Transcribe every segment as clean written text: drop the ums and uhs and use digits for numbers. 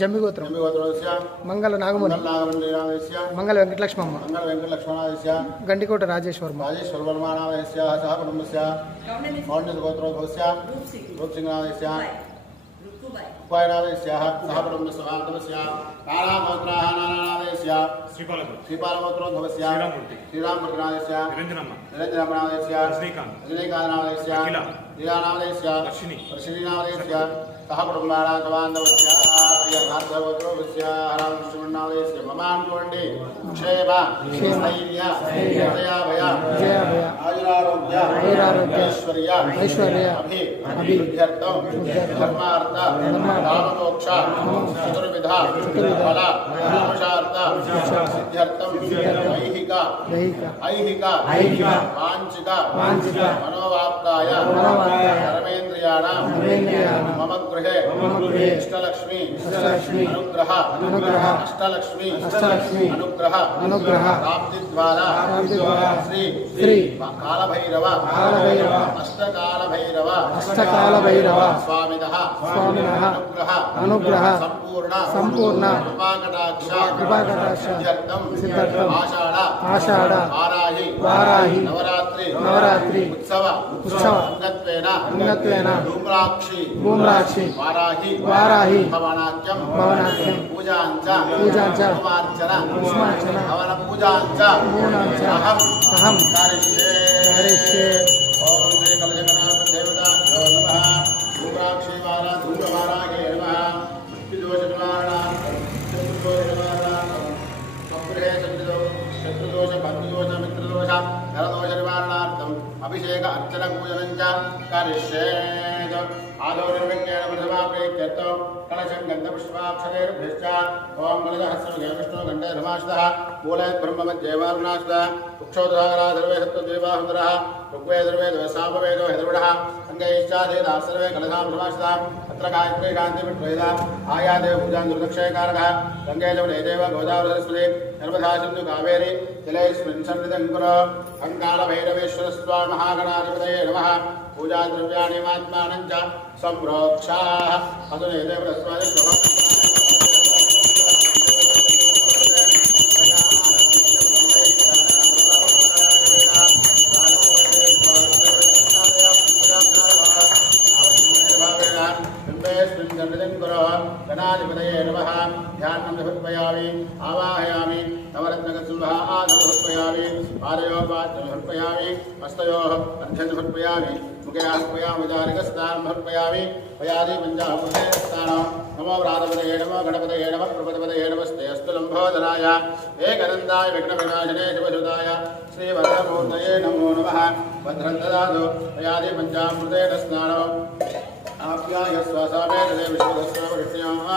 जम्बिगोत्र मंगल नागमुनि मंगल वेंकटलक्ष्मम्म गंडिकोट राजेश्वर मम गृहे अष्टलक्ष्मी अनुग्रह अष्टलक्ष्मी अनुग्रह प्राप्ति द्वारा श्री कालभैरव अष्टकाल भैरव स्वामिनः अनुग्रह संपूर्ण कृपाकटाक्ष सिद्ध्यर्थं आषाढ़ वाराहि नवरात्रि उत्सव अंगत्वेन धूम्राक्षी वाराहि भवनाख्यं पूजांच कुसुमार्चन हवन पूजांच अहं करिष्ये। ओम श्री कलशगणापति देवताभ्यो नमः। धूम्राक्षी वारा धूम्रवारागे नमः। मृत्युदोष निवारणार्थं शत्रुदोष निवारणार्थं अपग्रहे शत्रुदोष भक्तिदोष मित्रदोष नरदोष निवारणार्थं अभिषेक अर्चन पूजनं च करिष्ये। आदौ निर्विघ्नेन प्रथमा प्रीत्यर्थं कलशं गन्धपुष्पाक्षरैर्भ्यश्च ओं कलशहस्रमुखे विष्णु गण्डे धर्माश्रः मूले ब्रह्ममध्ये वारुणाश्रः उक्षोदराः सर्वे सप्तद्वीबाहुन्दरः ऋग्वेदर्वेदो सामवेदो हितृडः अङ्गैश्चाधेदाः सर्वे कलशां समाश्रः अत्र गायत्री शान्तिविद्वेदा आयादेव पूजां दुर्दक्षयकारकः गङ्गे जमुने देव गोदावरी सरस्वती नर्मदा सिन्धु कावेरी जलेऽस्मिन् सन्निधिं कुरु अङ्कालभैरवेश्वर स्वामी महागणाधिपतये नमः। पूजा द्रव्याणि मात्मानं च सम्प्रोक्षाः अधुनैव तस्मात् गणाधिपतये नमः। ध्यानं समर्पयामि आवाहयामि नवरत्नकसुम्भः आदर्पयामि पादयोः पाद्यमर्पयामि हस्तयोः अर्घ्यमर्पयामि मुखे अर्पयामि समर्पयामि पयादि पञ्चाभूते स्थानं नमो व्रातपदये नमो गणपतये नमः प्रपदपदये नमस्ते अस्तु लम्बोदराय एकदन्ताय विघ्नविनाशिने शिवसुताय श्रीवरदमूर्तये नमो नमः भद्रं ददातु पयादि पञ्चामृतेन स्नानम् आप्याय स्वसामेन विश्वदस्य वृष्ण्योः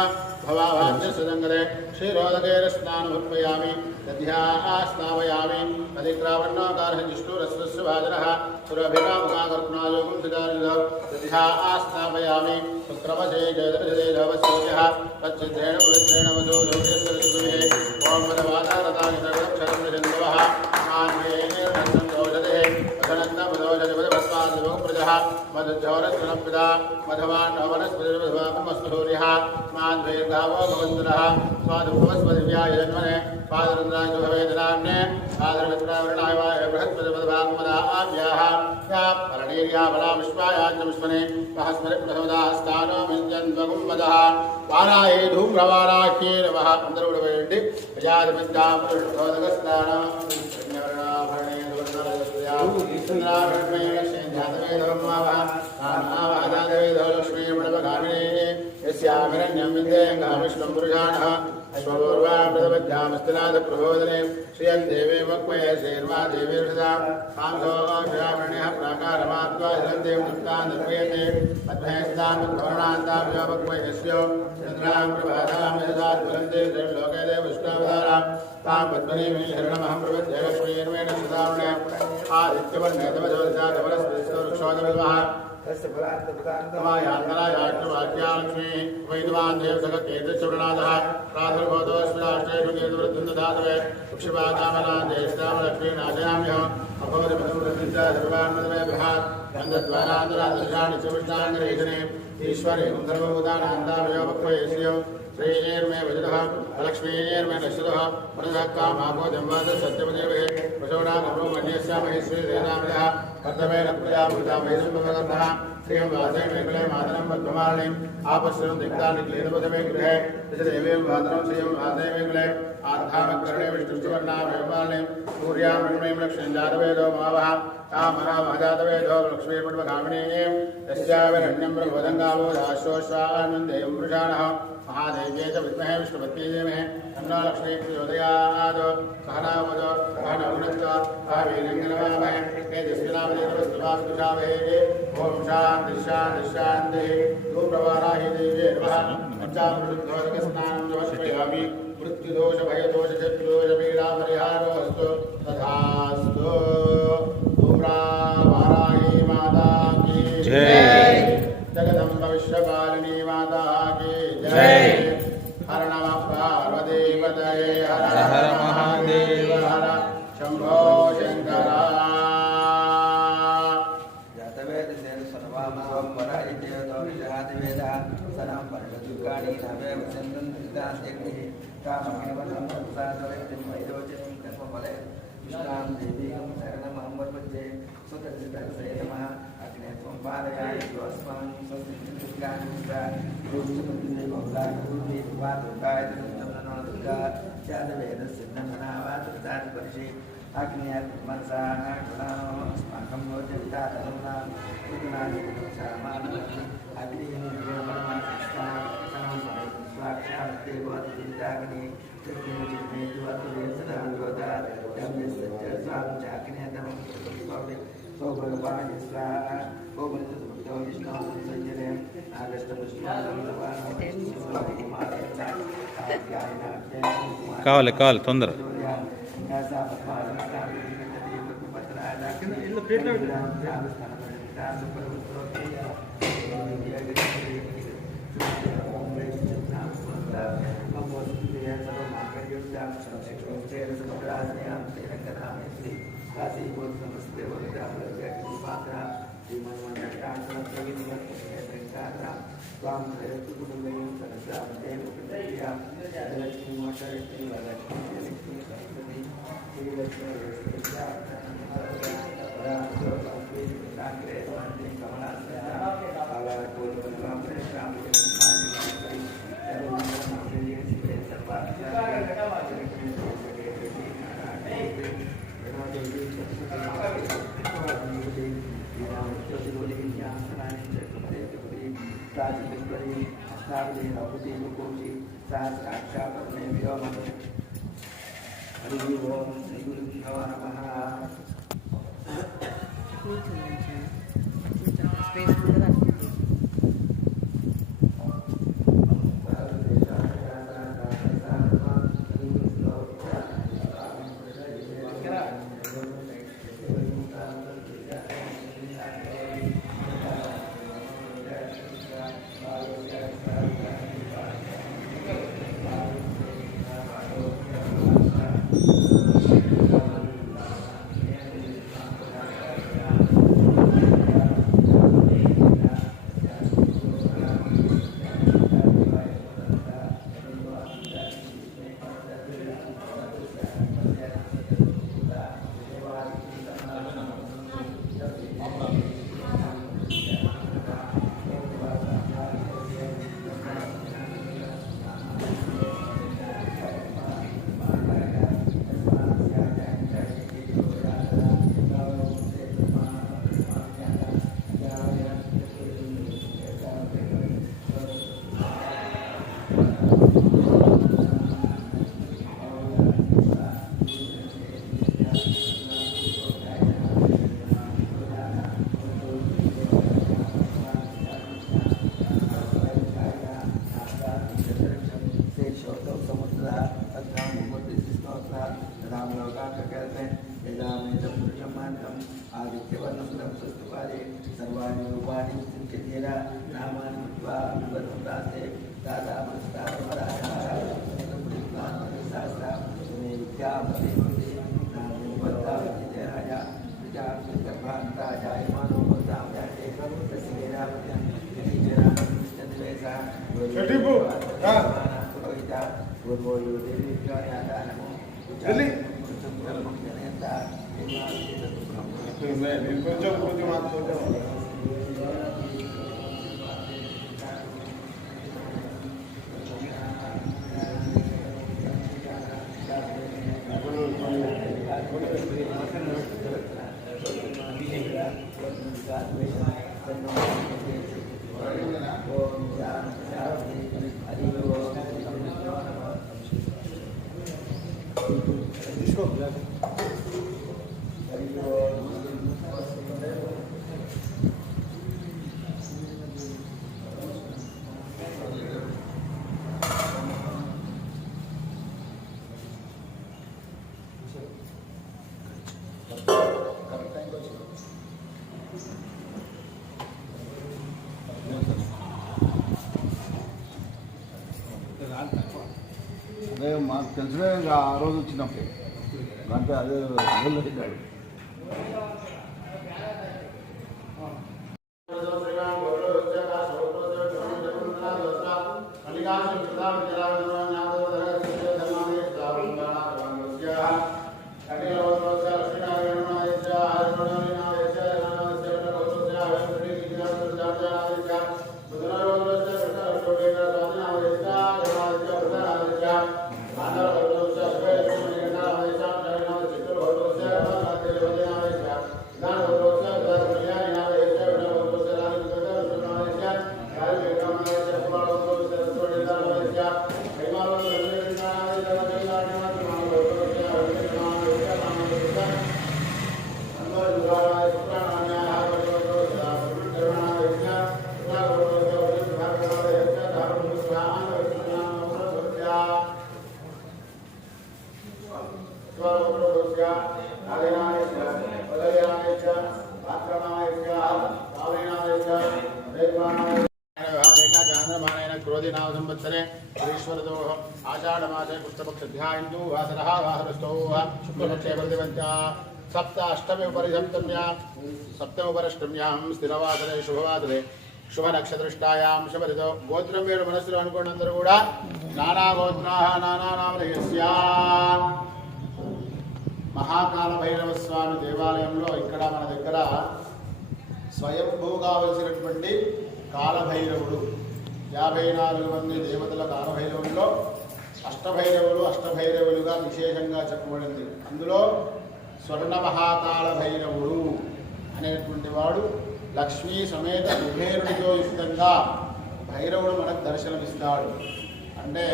भवाभाज्यसदङ्गले क्षीरोदकेन स्नानमर्पयामि दध्याः स्नापयामि अधिक्रावण्णाकारः जिष्णुरस्वस्य भाजनः सुरभिरामकाकर्पणायोगं सिदारिदः दध्याः स्नापयामि सुक्रमसे जयदर्शदेजवस्योजः तच्चिद्रेण पवित्रेण वधो लोकेश्वर सुगुणे ॐ मदवादारतानि सर्वक्षरं निजन्तवः मान्वेनेर्नन्दौषधे अधनन्दमदोषधिपदवस्वादिवप्रजः मधुज्जौरस्वनपिता मधवान्नवनस्पतिर्वधवामस्तूर्यः मान्वेर्गावो भवन्तरः स्वादुभवस्पतिव्याय जन्मने पादरन्द्राय सुभवेदनाम्ने पादरवित्रावरणाय वाय बृहस्पतिपदभागमदाभ्याः या परणीर्या बलाविश्वायाज्ञविश्वने सहस्मरिप्रसवदाः स्थानो मिञ्जन्वगुम्बदः वाराये धूम्रवाराह्ये नमः अन्तरुडवेण्डि प्रजातिपञ्चामृष्टोदकस्नानं पुण्यवर्णाभरणे यस्याभिरण्यं विद्येङ्गाविश्वं पुरुषाणः अश्वपूर्वामृतमध्यामस्तिनाथप्रबोधने श्रियं देवे मक्मये श्रीर्मा देवी हृदां कांसोऽभ्यामण्यः प्राकारमात्वा हिरन्देव मुक्तान् निर्मयते अध्यायस्तान्वर्णान्ताभ्यो मक्मयस्यो चन्द्रां प्रभातां यशात् फलन्ते लोके देव विष्णावतारां तां पद्मनीं शरणमहं प्रपद्ये लक्ष्मीर्मेण सुधावणे आदित्यवर्णेतवजोदशातवरस्पतिस्तवृक्षोदविद्मः तमायान्तरायाष्टवाक्यालक्ष्मी वैद्वान् देवसगकेतश्चूर्णादः प्रातर्भोतोऽस्मिनाष्टेषु केतुवृद्धुन्दधातवे वृक्षपादामनान् ज्येष्ठामलक्ष्मी नाशयाम्यः अभोजपदमुद्रसिद्धा सर्वान्मदमेभ्यः गन्धद्वारान्तरादृशानि च विष्णाङ्गरेशने ईश्वरे सर्वभूतानान्ताभयो भक्वयेष्यो श्रीर्मे वजुतः लक्ष्मीर्मे नश्रुतः मनसः कामाभो जम्बादः सत्यमदेवहे प्रचोडानभो मन्यस्यामहि श्रीरेणामयः कर्तमेन प्रजामृतामहिसम्भवगन्धः श्रियं वासे मेघले मातरं पद्ममालिनीम् आपश्रयं दिक्तानि क्लेदपदमे गृहे दशदेवीं वातरं श्रियं वासे मेघले आर्धामकर्णे विष्णुवर्णामयमालिनीं सूर्यां मृण्मयीं लक्ष्मीं जातवेदो मावः तामनामहजातवेदो लक्ष्मीर्मण्वकामिनीं यस्याविरण्यं ब्रह्मदङ्गावो दाशोश्वानन्देयं वृषाणः महादेव्ये च विद्महे विष्णुपत्नी धीमहि तन्नो लक्ष्मी प्रचोदयात् सहनावतु सहनौ भुनक्तु भावीरङ्गनवामहे तेजस्विनामदेवस्तुवास्तुषावहे ॐ शान्तिः शान्तिः शान्तिः धूम्रवाराहि देव्ये नमः पञ्चामृतोदकस्नानं समर्पयामि मृत्युदोषभयदोषशत्रुदोषपीडापरिहारोऽस्तु तथास्तु धूम्रवाराहि माता की जय जगदम्ब विश्वपालिनी माता की जय हर नमः पार्वतीपतये हर हर महादेव हर शंभो शंकर जातवेद सर्वामस्वं वरादिदेवतो विजहादिवेदः सनां परमदुर्गाणि नवे वसन्तन्त्रितास्तेग्निः काममेवनं संसारवेदिं वैरोचनीं कल्पफले विष्णां देवीं शरणमहं वर्पज्ये सुतसिद्धये नमः अग्ने त्वं पालयामि स्वस्मान् स्वस्तिकानि रुचिमन्दिरे बहुलाकुरुते वादुकाय दुर्गा जातवेदस्य नमनावादुतानि परिषे अग्न्यात्मनसाः गुणानो अस्माकं मोचविता तरुणा उदनानि सामानमस्ति अग्निर्निर्मलमासस्ता स्वाक्षात्ते भवतिचिन्ताग्नि चित्ते ज्योतिरे सदा योधा यम्यस्य स्वां चाग्न्यातमं स्वभि स्वभगवान् स्वाहा गोविन्दो विष्णु संजने आगष्टपुष्पानं కావాలి తొందర हस्ताचित्रि हस्तावली रघुति मुकुंसी सहस्राक्षा पद्मे व्योम हरि ओम श्री गुरुभ्यो नमः स्पेस ఉండదా सर्वाणि रूपाणि चिन्त्यतेन नामानि कृत्वा विवर्तन्ते दाता అదే మాకు తెలిసిన ఆ రోజు వచ్చినప్పుడు అంటే అదే వెళ్ళాడు सप्त अष्टमे उपरिसप्तम्यां सप्तमोपरष्टम्यां स्थिरवासरे शुभवासरे शुभ नक्षत्रष्टायां शुभऋतौ गोत्रं वेरु मनस्సులో అనుకోండి అందరూ కూడా నానా గోత్రాః నానా నామధేయస్య మహాకాల భైరవ స్వామి దేవాలయంలో ఇక్కడ మన దగ్గర స్వయంభూగా వెలిసినటువంటి కాలభైరవుడు 54 మంది దేవతల కాలభైరవుల్లో అష్టభైరవులుగా విశేషంగా చెప్పబడింది. అందులో స్వర్ణ మహాకాల భైరవుడు అనేటువంటి వాడు లక్ష్మీ సమేత కుబేరుడితో యుక్తంగా భైరవుడు మనకు దర్శనమిస్తాడు. అంటే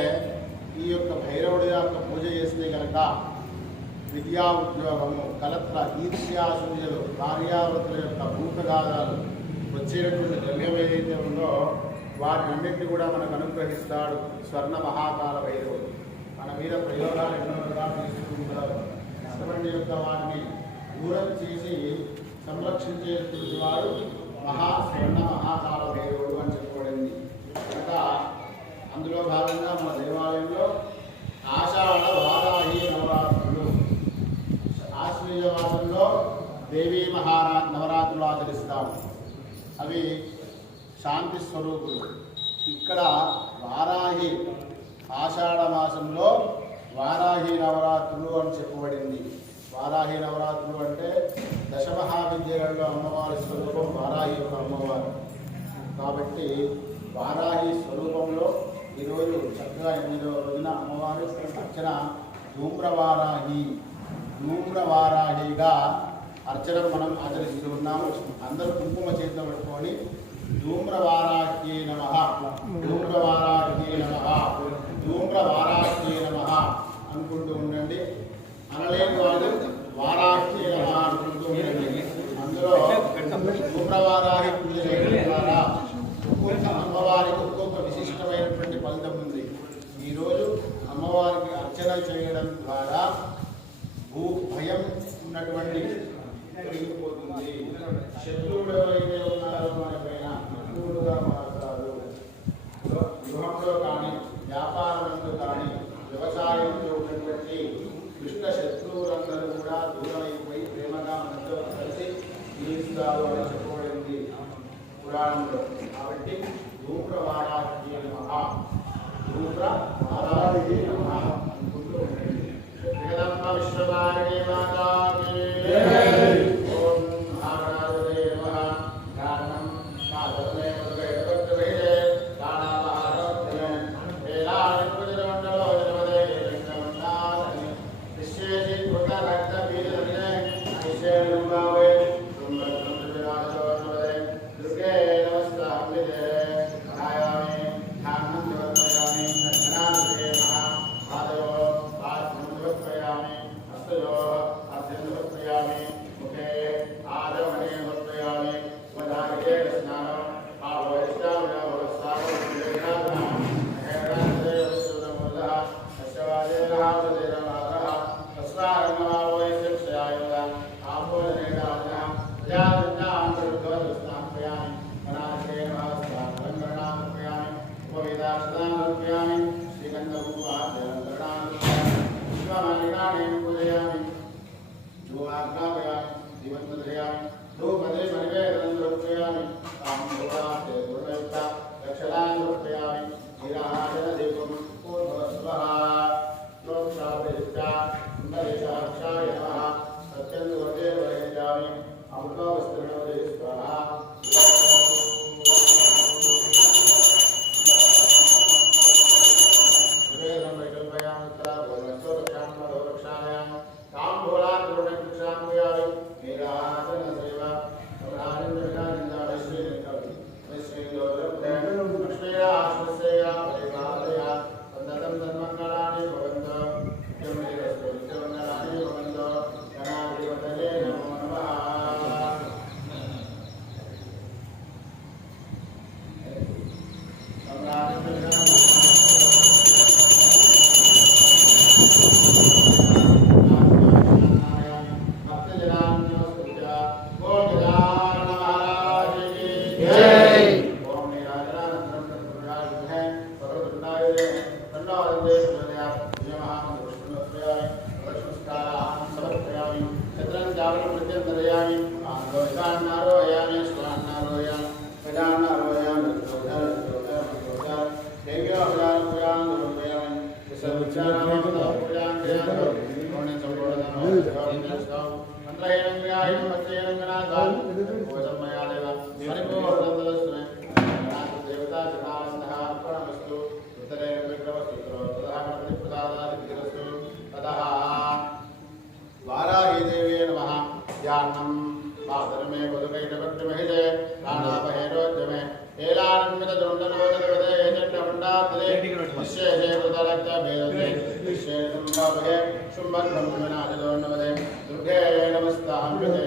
ఈ యొక్క భైరవుడి యొక్క పూజ చేస్తే కనుక విద్యా ఉద్యోగము, కలత్ర, ఈర్ష్యాసూయలు, భార్యావృతుల యొక్క భూతగాదాలు వచ్చేటటువంటి ద్రవ్యం ఏదైతే ఉందో వాటినన్నింటినీ కూడా మనకు అనుగ్రహిస్తాడు స్వర్ణ మహాకాల భైరవుడు. మన మీద ప్రయోగాలు ఎన్నో రకాలు తీసుకుంటారు. అటువంటి యొక్క వాటిని దూరం చేసి సంరక్షించేటువంటి వాడు స్వర్ణ మహాకాల భైరవుడు అని చెప్పబడింది. కనుక అందులో భాగంగా మన దేవాలయంలో ఆషాఢ వారాహి నవరాత్రులు, ఆశ్వీజ మాసంలో దేవీ నవరాత్రులు ఆచరిస్తాము. అవి శాంతి స్వరూపులు. ఇక్కడ వారాహి ఆషాఢ మాసంలో వారాహి నవరాత్రులు అని చెప్పబడింది. వారాహి నవరాత్రులు అంటే దశమహావిద్యలలో అమ్మవారి స్వరూపం వారాహి యొక్క అమ్మవారు కాబట్టి వారాహి స్వరూపంలో ఈరోజు చక్కగా 8వ రోజున అమ్మవారు అర్చన ధూమ్రవారాహిగా అర్చన మనం ఆచరిస్తూ ఉన్నాము. అందరూ కుంకుమ చేతిలో పెట్టుకొని ధూమ్రవారాహ్యే నమః, ధూమ్రవారాహ్యే నమః, ధూమ్రవారాహ్యే నమః అనుకుంటూ ఉండండి. అనలేని వాళ్ళు వారాహ్యే నమః అనుకుంటూ ఉండండి. అందులో ధూమ్రవారాహి పూజ చేయడం ద్వారా అమ్మవారికి ఒక్కొక్క విశిష్టమైనటువంటి ఫలితం ఉంది. ఈరోజు అమ్మవారికి అర్చన చేయడం ద్వారా భయం ఉన్నటువంటి పెరిగిపోతుంది. శత్రువులు ఎవరైతే ఉన్నారో మన పైన శత్రువులుగా మారుతారు. గృహంలో కానీ వ్యాపారంలో కానీ వ్యవసాయంలో ఉన్నటువంటి దుష్ట శత్రువులందరూ కూడా దూరమైపోయి ప్రేమగా మనతో కలిసి జీవిస్తారు అని చెప్పబడింది పురాణంలో. కాబట్టి ధూమ్రవారాహ్యే నమః, ధూమ్రవారాహ్యే నమః అనుకుంటూ ఉండండి. జగదంబ విశ్వవారిణి మాతాకి ఓం మహాగణాధిపతయే నమః. ధ్యానం మాధవమే మధుకైతవత్రవేదే ప్రాణామహారవత్రమే వేలానిర్వచనమండలో జనమదే లింగమన్నాథని విశ్వేశి కృత రక్త బీజమే ఐశ్వర్యంబావే తుంగత్రం విరాజో నమదే దుర్గే నమస్తాంబిదే మహాయామి ధ్యానం నివర్తయామి దక్షిణానుదే మహా పాదయో పాదం నివర్తయామి హస్తయో అర్ధం నివర్తయామి ముఖే ఆదమనే నివర్తయామి వదారికే స్నానం ఆవైష్టావయ వరసాగో వివేకాధన హేరాందే విశ్వదముద అశ్వాదేన హావదేన మాతః తస్మారంగమావైశ్య క్షయాయుధ ఆపోజనేదాన ప్రజాదిజ్ఞాంతరుద్వదస్నాపయామి వనాశేన మహస్వారంగరణాపయామి ఉపవేదాక్షదానరూపయామి శ్రీగంధభూపాధ్యరంగరణాపయామి విశ్వమాలికాణి పూజయామి జోఆజ్ఞాపయామి జీవంతధయామి ధూపదే పరివేదనం సమర్పయామి తాంబూలాస్తే పూర్ణయుక్త దక్షిణాన్ని సమర్పయామి నీరాజనదీపం పూర్వస్వః లోక్షాభిషిక్త్యా కుండలేశాక్షాయ నమః సత్యందువర్గే వరేజామి అమృతవస్త్రణవదే స్వాహా వారాహీదేవే నమః. ధ్యానం మాధరమే మధుకైటభక్తిమహిజే ప్రాణాపహేరోద్యమే ఏలాన్విత దొండనోదనవదే ఏజెండమండాతలే విశ్వేశే కృతరక్త భేదతే విశ్వేశంభావహే శుంభర్బ్రహ్మణాజదోన్నవదే దుర్గే నమస్తాంబితే.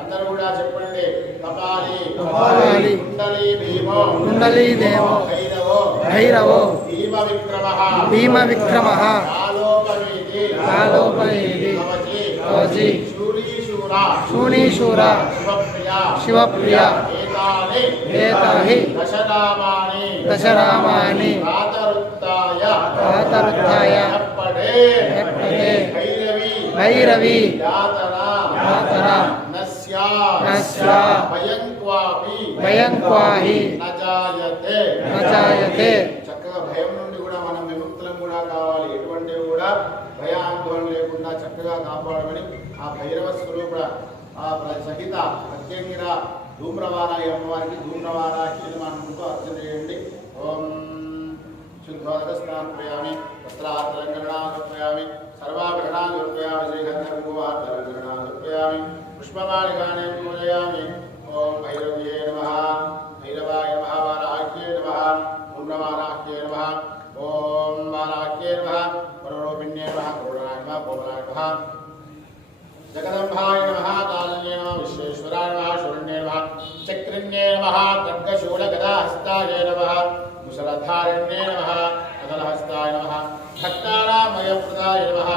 అందరూ కూడా చెప్పండి. కపాలి కపాలి కుండలీ భీమో కుండలీ దేవో భైరవో భైరవో భీమ విక్రమః భీమ విక్రమః కాలోపవీతి కాలోపయేది కవచి కవచి శూలీశూర శూనీశూర శివప్రియ శివప్రియ ఏతాని ఏతాహి దశనామాని దశనామాని ప్రాతరుత్తాయ ప్రాతరుత్థాయ ఎప్పడే ఎప్పడే భైరవి భైరవి యాతన యాతన నస్యా నస్యా భయం క్వాపి భయం క్వాహి నజాయతే నజాయతే. చక్కగా భయం నుండి కూడా మనం విముక్తులం కూడా కావాలి. ఎటువంటి కూడా భయాందోళన లేకుండా చక్కగా కాపాడమని ఆ భైరవ స్వరూపుడ ఆ సహిత ప్రత్యేకంగా ధూమ్రవారాయి అమ్మవారికి ధూమ్రవారాకి నిర్మాణంతో అర్చన చేయండి. ఓం శుద్ధోదకస్నాపయామి వస్త్రాలంకరణాపయామి సర్వాభరణాపయామి శ్రీగంధర్వాలంకరణాపయామి పుష్పమాలికానే పూజయామి. ఓం భైరవ్యే నమః భైరవాయ నమః వారాహ్యే నమః ధూమ్రవారాహ్యే నమః ఓం వారాహ్యే నమః వరరూపిణ్యే నమః కరుణాయ నమః పూర్ణాయ నమః జగదంబాయ నమః కాలన్యే నమః విశ్వేశ్వరాయ నమః శరణ్యే నమః చక్రిణ్యే నమః ఖడ్గశూలగదాహస్తాయ నమః ముసలధారిణ్యే నమః అదలహస్తాయ నమః భక్తానామయప్రదాయ నమః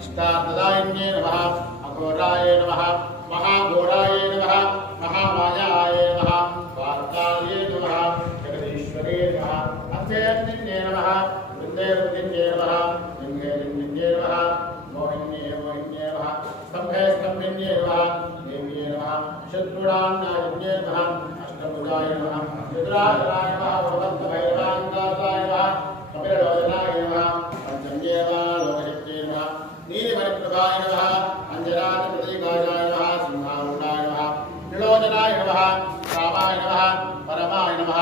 ఇష్టార్థదాయిన్యే నమః అఘోరాయ నమః మహాఘోరాయ నమః మహామాయాయ నమః వార్తాయే నమః జగదీశ్వరే నమః అక్షయన్యే నమః వృందేరుద్ధిన్యే నమః లింగేరుద్ధిన్యే నమః మోహిన్యే మోహిన్యే నమః స్తంభే స్తంభిన్యే నమః దేవ్యే నమః శత్రుడాన్నాయన్యే నమః అష్టభుజాయ నమః రుద్రాధరాయ నమః భగవంతభైరవాంగాసాయ నమః కపిలలోచనాయ నమః పంచమ్యే నమః లోకశక్తే నమః నీలిమణిప్రభాయ నమః అంజనాదిప్రతీకాయ నమః సింహారుణాయ నమః త్రిలోచనాయ నమః రామాయ నమః పరమాయ నమః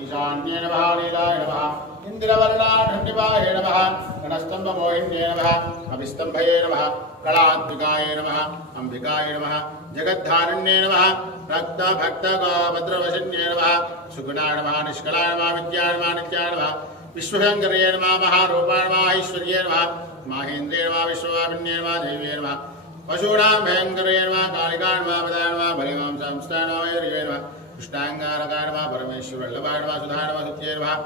ఈశాన్యే నమః నీలాయ నమః ఇంద్రవర్ణాఢ్యవాయ నమః గణస్తంభమోహిన్యే నమః అభిస్తంభయే నమః కళాత్మికాయ నమః అంబికాయ నమః జగద్ధారిణ్యే నమః భక్త భక్త భద్రవశన్యే నమః సుగుణాయ నమః నిష్కళాయ నమః విద్యాయ నమః నిత్యాయ నమః విశ్వశంకర్యే నమః మహారూపాయ నమః ఐశ్వర్యే నమః మాహేంద్రే నమః విశ్వవాపిన్యే నమః దేవ్యే నమః పశూనాం భయంకర్యే నమః కాళికాయ నమః పదాయ నమః బలిమాం సంస్థాయ నమః వైర్యే నమః కృష్ణాంగారకాయ నమః పరమేశ్వరవల్లభాయ నమః సుధాయ నమః సుత్యే నమః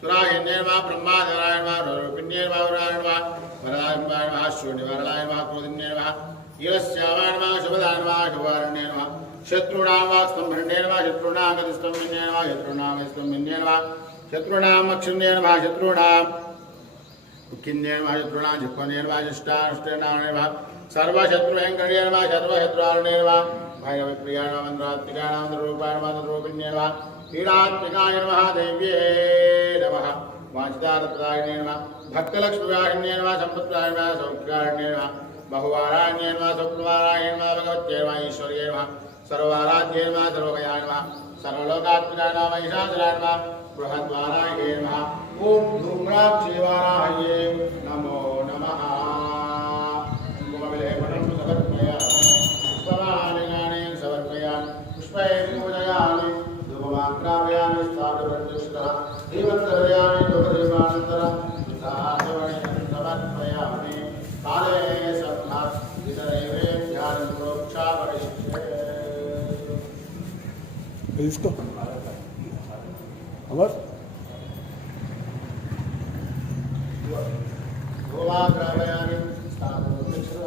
సురాహిన్యే నమః బ్రహ్మాధరాయ నమః రూపిణ్యే నమః వరాయ నమః వరదాయ నమః శూన్యవరలాయ నమః క్రోధిన్యే నమః ఈలస్యామాయ నమః శుభదాయ నమః శుభారణ్యే నమః శత్రుణాం వాక్స్తంభరణ్యే నమః శత్రుణాం గతిస్తంభిన్యే నమః శత్రుణాం గతిస్తంభిన్యే నమః శత్రుణాం అక్షిణ్యే నమః శత్రుణాం ఉక్కిన్యే నమః శత్రుణాం జిహ్వన్యే నమః జిష్టానుష్ఠేనాయ నమః సర్వశత్రుభయంకర్యే నమః సర్వశత్రుహారిణే నమః భైరవప్రియాయ నమః మంత్రాత్మికాయ నమః మంత్రరూపాయ నమః మంత్రరూపిణ్యే నమః పీడాత్మికాయ నమః దేవ్యే నమః వాంఛితార్థప్రదాయినే నమః భక్తలక్ష్మీవాహిన్యే నమః సంపత్ప్రదాయ నమః సౌఖ్యారణ్యే నమః బహువారాణ్యే నమః స్వప్నవారాయ నమః భగవత్యే నమః ఈశ్వర్యే నమః సర్వవారాధ్యే నమః సర్వోభయాయ నమః సర్వలోకాత్మికాయ నమః మహిషాసురాయ నమః బృహద్వారాయ నమః ఓం ధూమ్రాక్షీవారాహయే నమో నమః. కుంకుమవిలేపనం సమర్పయామి పుష్పమాలికాని సమర్పయామి పుష్పై పూజయామి ధూపమాగ్రాపయామి స్థాపితప్రతిష్ఠః దీపంతర్పయామి ధూపదీపానంతరం శ్రావణి సమర్పయామి కాలే సత్నాత్ వితరైవేభ్యాం ప్రోక్షాపరిష్యే. తీసుకో అమర్ ధూపమాగ్రాపయామి స్థాపితప్రతిష్ఠః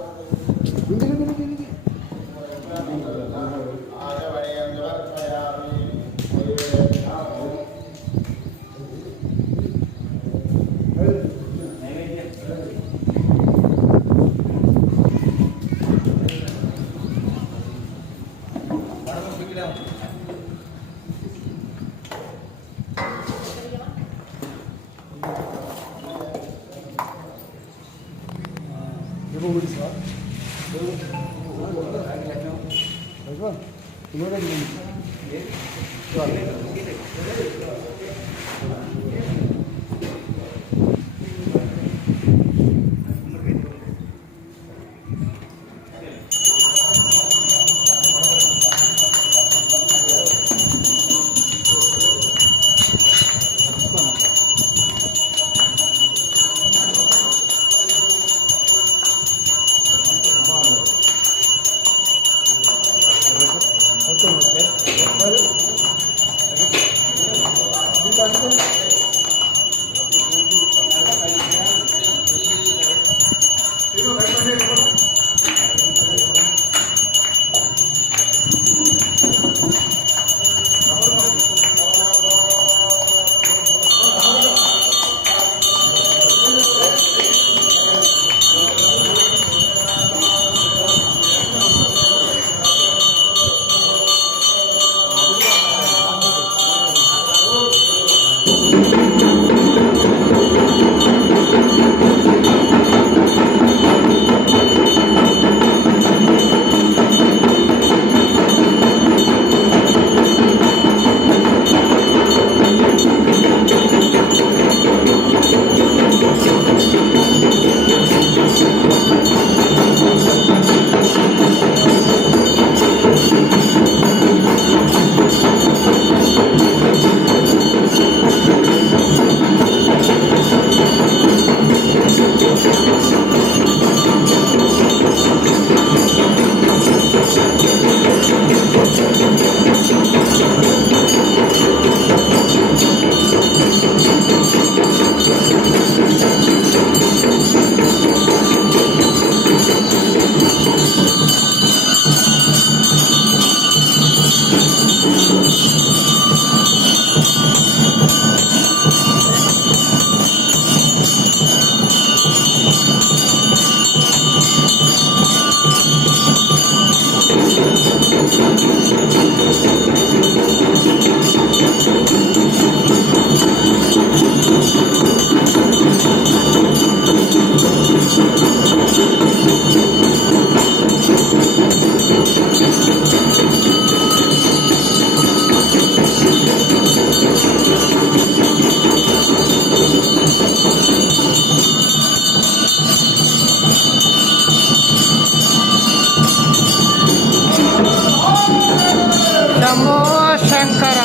ఆచమనీయం సమర్పయామి. శంభో శంకర.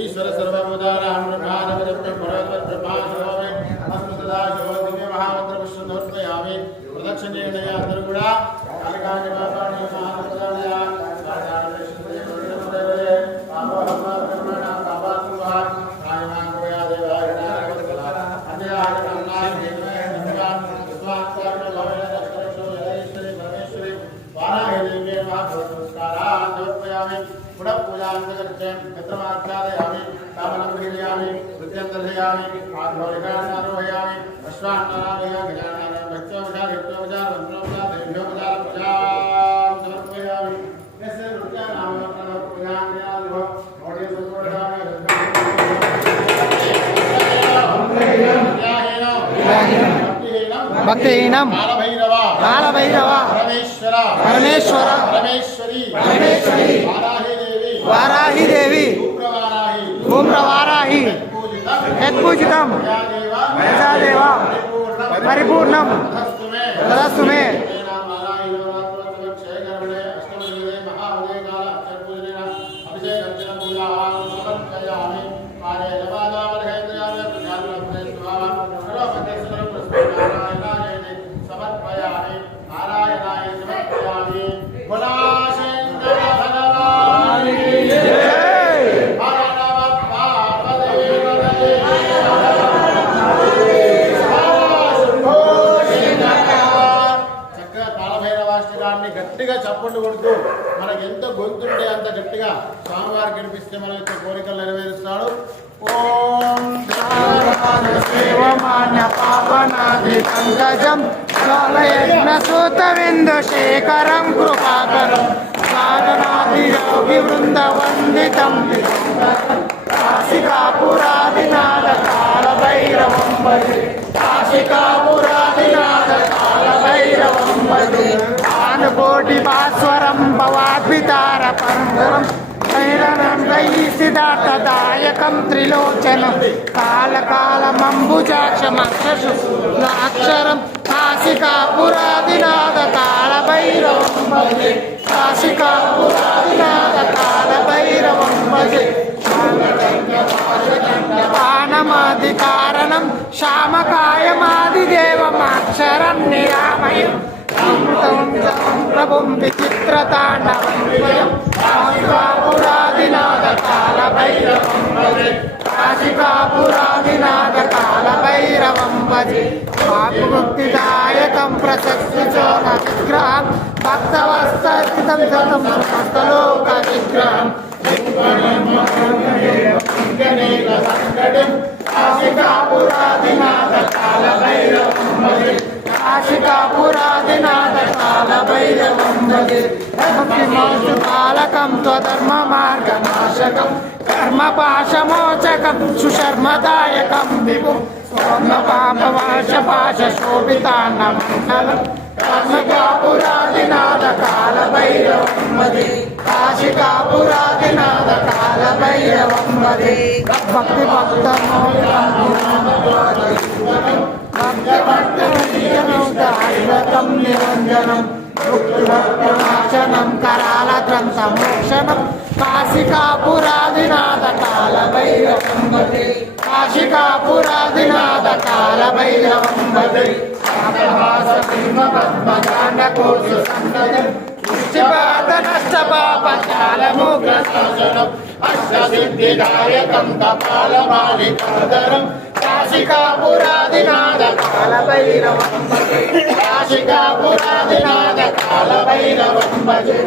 ईश्वर सर्वभूतानां ब्रह्मादिपतिं ब्रह्मादिपतिं अस्मदा ज्योतिर्मय महामंत्र विष्णुर्पयामि प्रदक्षिणेन यात्रुगुणा कालिकानि वासानि महाप्रदानया साधारणेश्वरे पावहम्मकर्मणा पावासुवा कायमांगया देवाय नारवत्सला अन्याहारणां देवये नमः स्वात्कर्म भवेन दक्षिणेश्वरे जलेश्वरे परमेश्वरे वाराहिदेवे महाभवत्संस्कारान् समर्पयामि पुनः पूजां करते मित्रमाख्यादयामि कामनं गृह्णामि नृत्यं दर्शयामि आध्वर्यकान् आरोहयामि अश्वान्नारामया गजाननं भक्तोपचार मंत्रोपचार देव्योपचार पूजां समर्पयामि यस्य नृत्यानां पूजां क्रियालो मोडे सुप्रोडामि భక్తిహీనం కాలభైరవ పరమేశ్వర వారాహిదేవి ధూమ్రవారాహి యత్పూజితం ప్రజాదేవ పరిపూర్ణం తదస్తు మే. చప్పట్లు కొడుతూ మనకి ఎంత గొంతుంటే అంత గట్టిగా స్వామివారికి వినిపిస్తే మన యొక్క కోరికలు నెరవేరుస్తాడు. ఓం సేవమాన్య పాపనాది పంకజం స్వలయజ్ఞ సూతవిందు శేఖరం కృపాకరం సాధనాది యోగి వృంద వందితం కాశికాపురాదినాథ కాల భైరవం భజే కాశికాపురాదినాథ కాల భైరవం భజే ఆనుకోటి భాస్వరం భవాద్వితార పరంపరం సిద్ధార్థదాయకం త్రిలోచనం కాళకాళమంబుజాక్షమక్షరం కాశికాపురాదినాథ కాల భైరవం భజే కాశికాపురాదినాథ కాల భైరవం భజే పానమాది కారణం శ్యామకాయమాదిదేవమాక్షరం నిరామయం ప్రభుం విచిత్రతాండవం కాశికాపురాదినాథ కాల భైరవం భజే కాశికాపురాదినాథ కాల భైరవం భజే వాక్ముక్తిదాయకం ప్రశస్తి చోర విగ్రహం భక్తవస్థితం శతం సమస్తలోక విగ్రహం కాశికాపురాదినాథ కాల భైరవం భజే కాశికాపురాదినాథ కాల భైరవం భజే బాలకం త్వధర్మ మార్గనాశకం కర్మపాశమోచకం సుశర్మదాయకం విభుం పాపవాశపాశ శోభితాన్నమండలం కాశికాపురాదినాథ కాల భైరవం భజే కాశికాపురాదినాథ కాల భైరవం భజే భక్తి భక్తమోక్షం నిరంజనం ముక్తినాశనం కరాళగ్రంథమోక్షణం కాశికాపురాదినాథ కాల భైరవం భజే కాశికాపురాదినాథ కాల భైరవం భజే పద్మకాండకోటి సంతతం నష్టపాపచాలమోగ్రశాసనం అష్టసిద్ధిదాయకం కపాలమాలికాధరం కాశికాపురాదినాథ కాల భైరవం భజే కాశికాపురాదినాథ కాల భైరవం భజే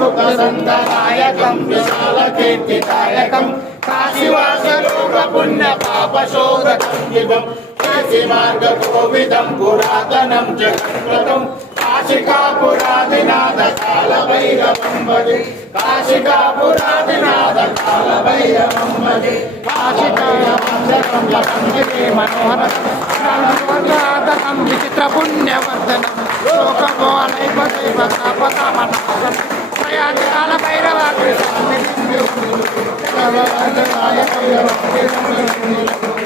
ముక్తసంతదాయకం విశాలకీర్తిదాయకం కాశీవాసలోక పుణ్య పాపశోధకం దివం కాశీమార్గకోవిదం పురాతనం జగత్ప్రదం కాశికాపురాదినాథ కాల భైరవం భజే కాశికాపురాదినాథ కాల భైరవం భజే మనోహరం విచిత్ర పుణ్యవర్ధనం లోకమోలైపదైవతాపతామనాథం ప్రయాణి కాల భైరవ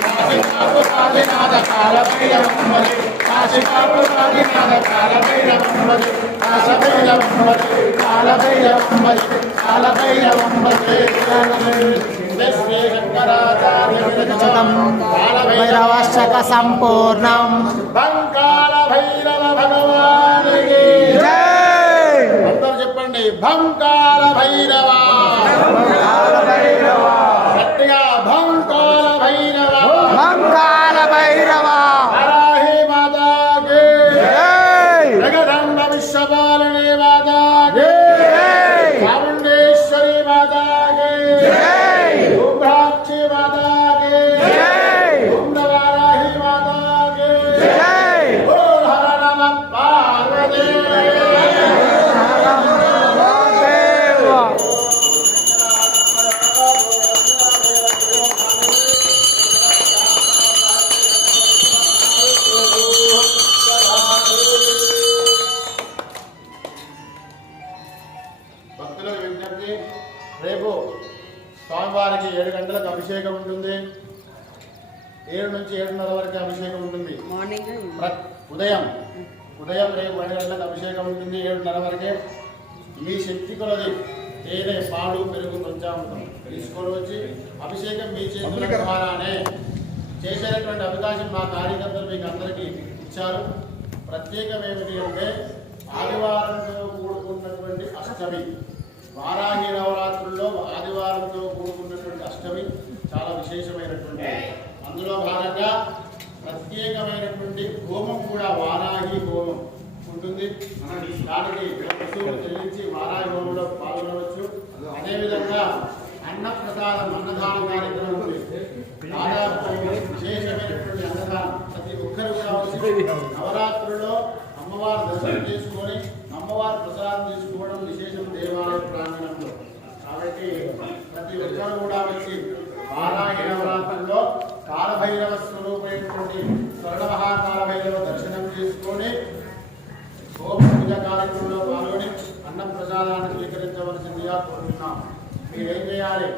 కాశికాపురాదినాథ కాల భైరవం భజే కాశికాపురాదినాథ కాల భైరవం భజే కాశభైరవం భజే కాల భైరవం భజే కాల భైరవం భజే భైరవశక సంపూర్ణం భంకాల భైరవ భగవానికి జై అందరూ చెప్పండి భంకాల భైరవ గట్టిగా భంకాల భైరవ మంకాల భైరవ వరాహి మాతాకి జై జగదంబ విశ్వపాలిని మాతాకి జై చాముండేశ్వరి మాతాకి జై కుంభాక్షి మాతాకి జై కుంభవారాహి మాతాకి జై ఓం హర నమ పార్వతీ భక్తులకు విజ్ఞప్తి, రేపు స్వామివారికి 7 గంటలకు అభిషేకం ఉంటుంది. 7 నుంచి 7:30 వరకు అభిషేకం ఉంటుంది. ఉదయం రేపు 7 గంటలకు అభిషేకం ఉంటుంది. 7:30 వరకే మీ శక్తి కొలది తేనె, పాలు, పెరుగు, పంచామృతం తీసుకొని వచ్చి అభిషేకం మీ చేతుల ద్వారానే చేసేటటువంటి అవకాశం మా కార్యకర్తలు మీకు అందరికీ ఇచ్చారు. ప్రత్యేకం ఏమిటి అంటే ఆదివారంతో కూడుకున్నటువంటి అష్టమి, వారాహి నవరాత్రుల్లో ఆదివారంతో కూడుకున్నటువంటి అష్టమి చాలా విశేషమైనటువంటి. అందులో భాగంగా ప్రత్యేకమైనటువంటి హోమం కూడా వారాహి హోమం ఉంటుంది. దానికి వస్తువులు చెల్లించి వారాయి హోమంలో పాల్గొనవచ్చు. అదేవిధంగా అన్నప్రసాదం అన్నదాన కార్యక్రమం ఉంది. దాదాపు విశేషమైనటువంటి అన్నదానం ప్రతి ఒక్కరు కూడా వచ్చి నవరాత్రుల్లో అమ్మవారి దర్శనం చేసుకొని అమ్మవారి ప్రసాదం తీసుకోవడం విశేషం దేవాలయ ప్రాంగణంలో. కాబట్టి ప్రతి ఒక్కరు కూడా వచ్చి వారాహి నవరాత్రుల్లో కాలభైరవ స్వరూపమైనటువంటి స్వర్ణ మహాకాలభైరవ దర్శనం చేసుకొని హోమ పూజ కార్యక్రమంలో పాల్గొని అన్న ప్రసాదాన్ని స్వీకరించవలసిందిగా కోరుతున్నాం. మీరేం చేయాలి?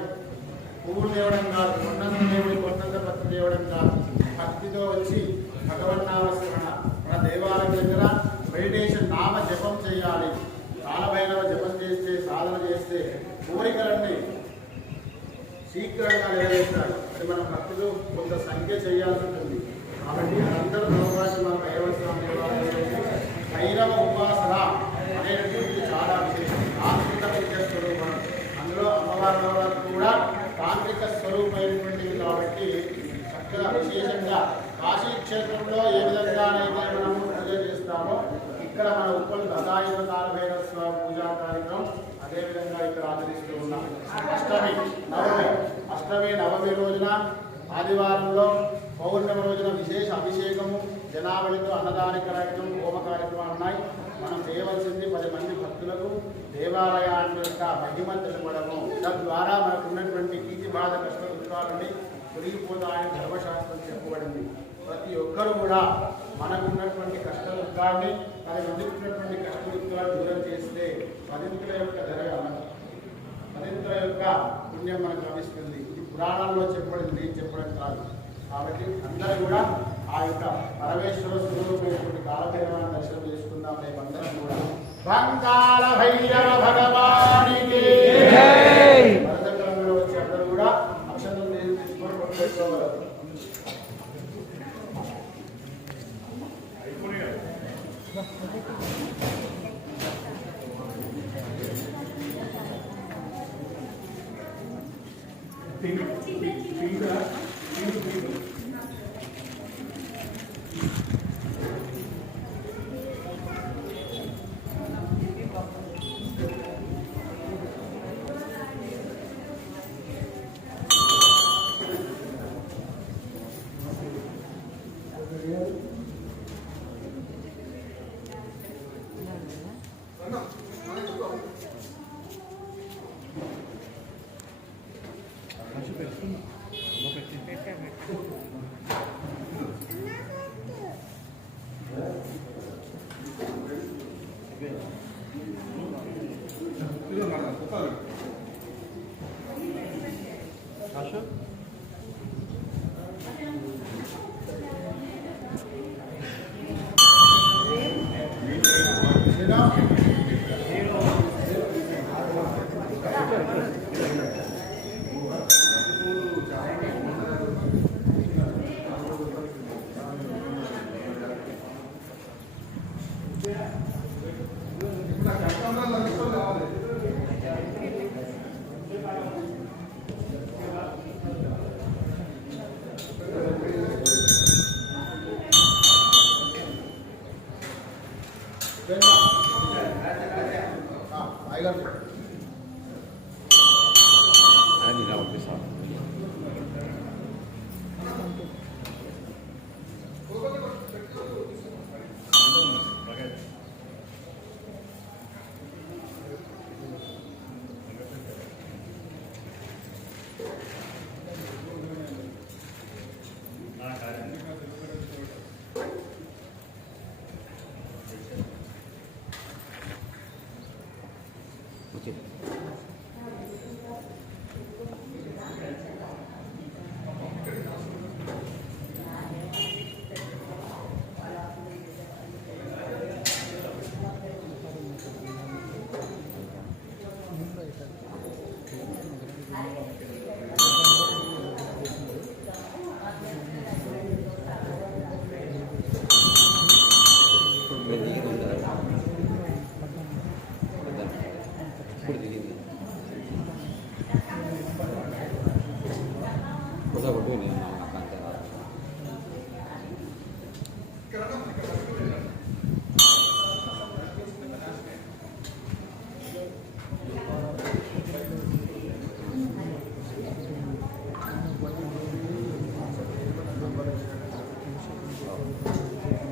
పువ్వులు తేవడం కాదు, కొండంత దేవుడి కొండంత భక్తి తేవడం కాదు, భక్తితో వచ్చి భగవన్నామస్మరణ మన దేవాలయం దగ్గర మెడిటేషన్ నామ జపం చేయాలి. కాలభైరవ జపం చేస్తే సాధన చేస్తే కోరికలన్నీ శీఘ్రంగా నెరవేరుతాడు. అది మన భక్తులు కొంత సంఖ్య చేయాల్సి ఉంటుంది. కాబట్టి అందరూ అవకాశం మన భైరవ దేవాలయం భైరవ ఉపాసన అనేటువంటిది చాలా విశేషం. తాంత్రిక విద్య స్వరూపం. అందులో అమ్మవారి నవరాత్రులు కూడా తాంత్రిక స్వరూపమైనటువంటివి. కాబట్టి చక్కగా విశేషంగా కాశీ క్షేత్రంలో ఏ విధంగానైతే మనం పూజ చేస్తామో ఇక్కడ మన ఉప్పల్ దశాయుధ కాలభైరవ పూజా కార్యక్రమం అదేవిధంగా ఇక్కడ ఆచరిస్తూ ఉన్నాం. అష్టమి నవమి రోజున ఆదివారంలో పౌర్ణమి రోజున విశేష అభిషేకము, జనావళితో అన్నదాన కార్యక్రమం, హోమ కార్యక్రమాలు ఉన్నాయి. మనం చేయవలసింది 10 మంది భక్తులకు దేవాలయాన్ని యొక్క మహిమ తెలపడము. తద్వారా మనకు ఉన్నటువంటి కీర్తి బాధ కష్ట దుఃఖాలని తొలగిపోతాయని ధర్మశాస్త్రం చెప్పబడింది. ప్రతి ఒక్కరూ కూడా మనకున్నటువంటి కష్ట దుఃఖాన్ని 10 మందికి ఉన్నటువంటి కష్ట దుఃఖాలు దూరం చేస్తే 10 యొక్క ధర పదింతుల యొక్క పుణ్యం మనకు లభిస్తుంది. ఇది పురాణాల్లో చెప్పబడింది, నేను చెప్పడం కాదు. కాబట్టి అందరూ కూడా ఆ యొక్క పరమేశ్వర స్వరూపమైనటువంటి కాలభైరవాన్ని దర్శనం చేసుకుందాం. రేపందరం కూడా బంగాళ భైరవ భగవానికి వరదకరంలో వచ్చి అందరూ కూడా అక్షరం తీసుకొని కొట్టుకోగలరు.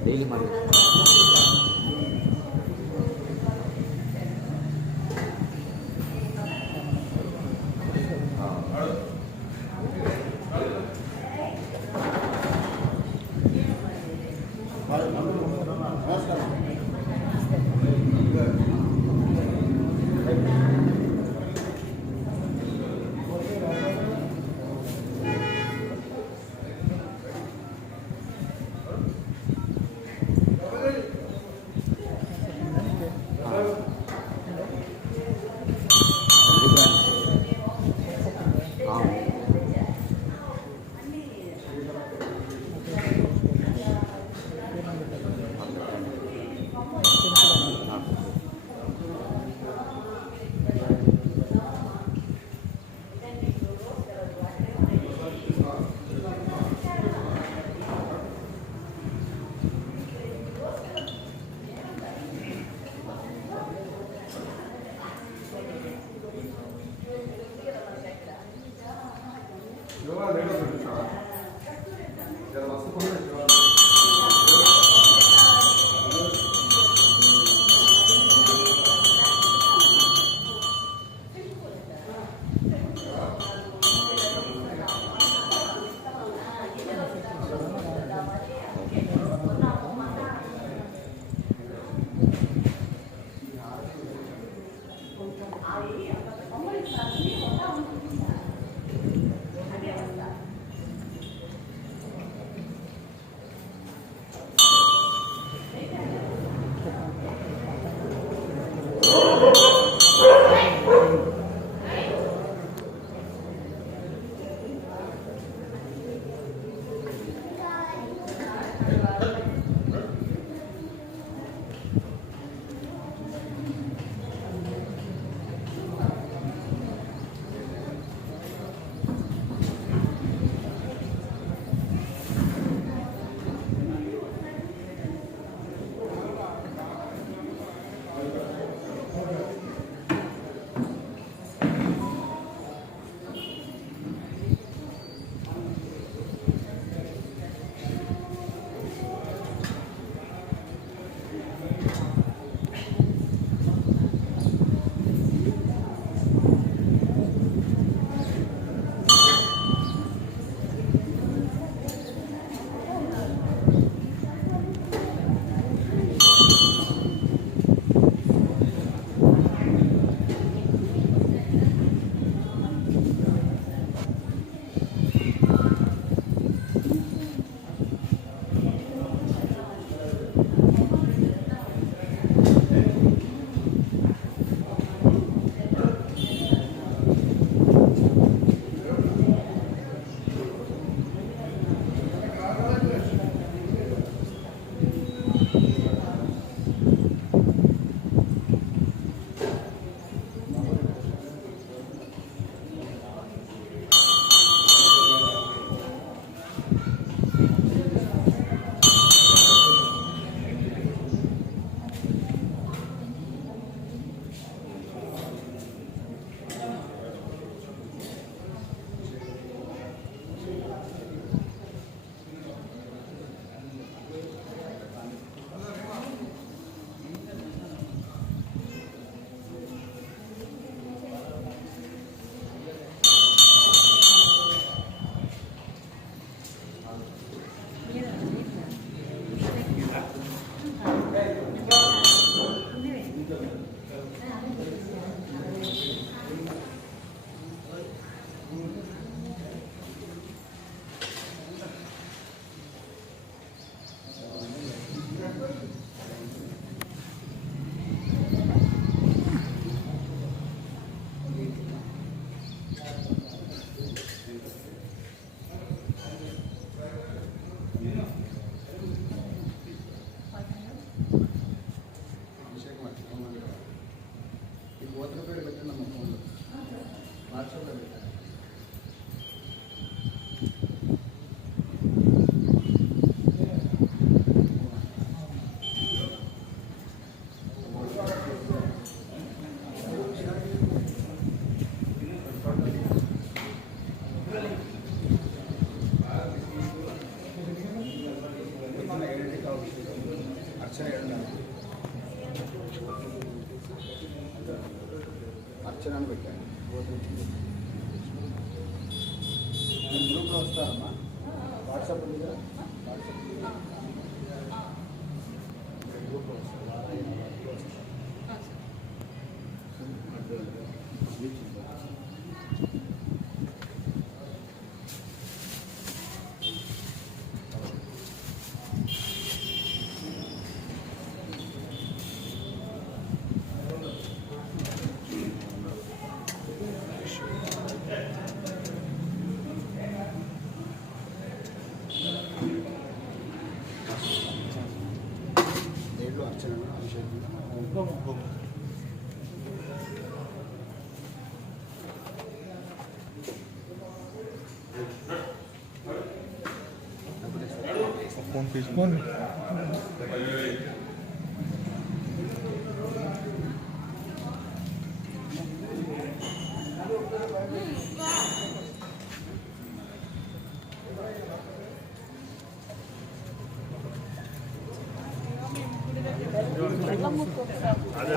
డైలీ మరి అర్చనని పెట్టాను. నేను గ్రూప్లో వస్తానమ్మా. వాట్సాప్ ఉంది కదా, గ్రూప్లో వస్తాను. దేంట్లో అర్చన అభిషేకం ఫోన్ తీసుకోండి.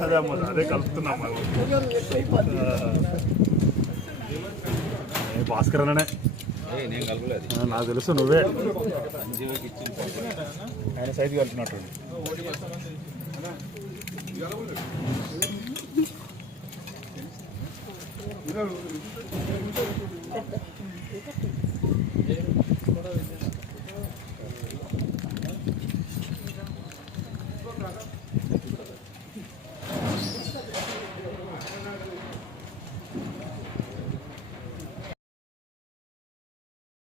అదే అమ్మ అదే కలుపుతున్నాం భాస్కర్ అన్ననే నాకు తెలుసు నువ్వే ఆయన సైజు కలిపినట్టు ఈరోజు